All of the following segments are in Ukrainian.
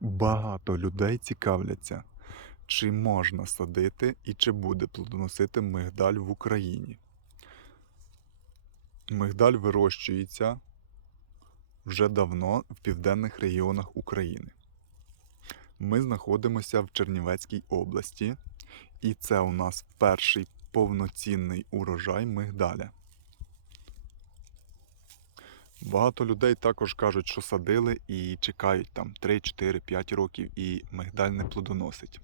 Багато людей цікавляться, чи можна садити і чи буде плодоносити мигдаль в Україні. Мигдаль вирощується вже давно в південних регіонах України. Ми знаходимося в Чернівецькій області, і це у нас перший повноцінний урожай мигдаля. Багато людей також кажуть, що садили і чекають там 3, 4, 5 років і мигдаль не плодоносить.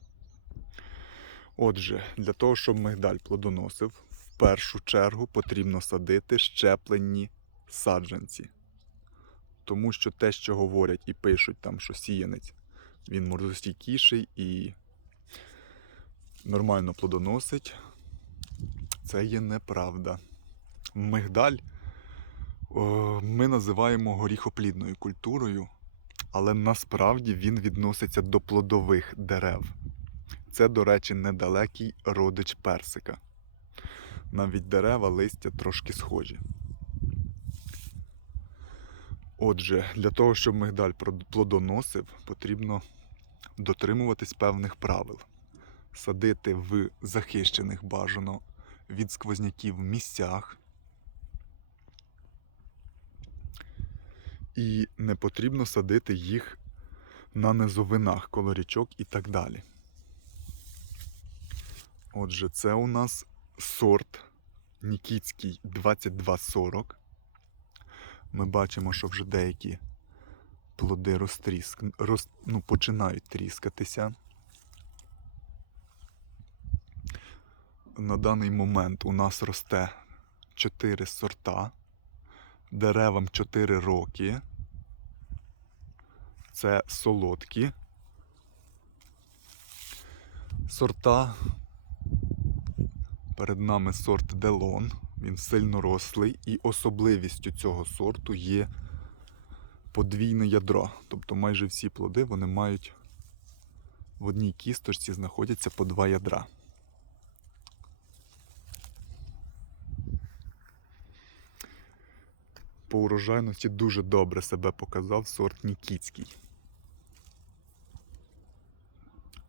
Отже, для того, щоб мигдаль плодоносив, в першу чергу потрібно садити щепленні саджанці. Тому що те, що говорять і пишуть там, що сіянець, він морозостійкіший і нормально плодоносить, це є неправда. Мигдаль ми називаємо горіхоплідною культурою, але насправді він відноситься до плодових дерев. Це, до речі, недалекий родич персика. Навіть дерева, листя трошки схожі. Отже, для того, щоб мигдаль плодоносив, потрібно дотримуватись певних правил. Садити в захищених бажано від сквозняків місцях. І не потрібно садити їх на низовинах, коло річок і так далі. Отже, це у нас сорт Нікітський 2240. Ми бачимо, що вже деякі плоди розтріск... роз... ну, починають тріскатися. На даний момент у нас росте 4 сорта. Деревам 4 роки. Це солодкі. Сорта. Перед нами сорт Делон. Він сильно рослий, і особливістю цього сорту є подвійне ядро. Тобто майже всі плоди вони мають в одній кісточці знаходяться по два ядра. По урожайності дуже добре себе показав сорт Нікітський.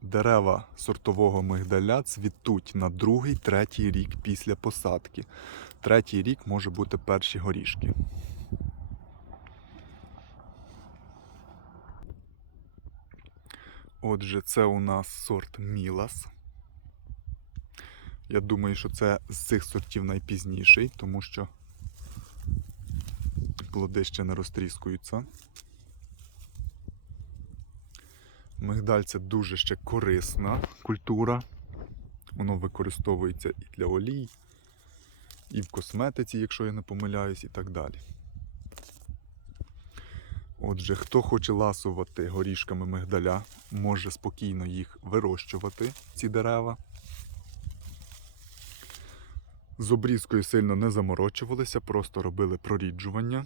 Дерева сортового мигдаля цвітуть на другий, третій рік після посадки. Третій рік може бути перші горішки. Отже, це у нас сорт Мілас. Я думаю, що це з цих сортів найпізніший, тому що плоди ще не розтріскуються. Мигдаль це дуже ще корисна культура. Воно використовується і для олій, і в косметиці, якщо я не помиляюсь, і так далі. Отже, хто хоче ласувати горішками мигдаля, може спокійно їх вирощувати, ці дерева. З обрізкою сильно не заморочувалися, просто робили проріджування.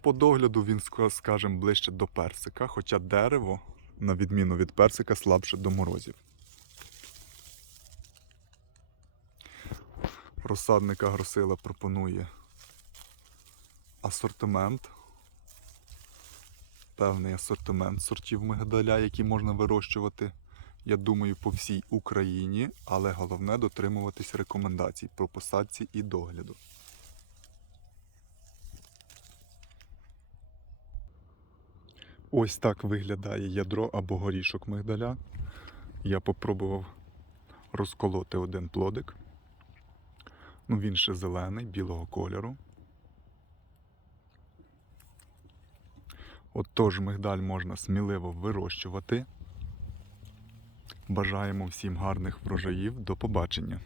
По догляду він, ска- скажем, ближче до персика, хоча дерево, на відміну від персика, слабше до морозів. Розсадника Гросила пропонує асортимент, певний асортимент сортів мигдаля, які можна вирощувати, я думаю, по всій Україні, але головне дотримуватись рекомендацій про посадці і догляду. Ось так виглядає ядро або горішок мигдаля. Я попробував розколоти один плодик. Ну, він ще зелений, білого кольору. Отож, мигдаль можна сміливо вирощувати. Бажаємо всім гарних врожаїв. До побачення!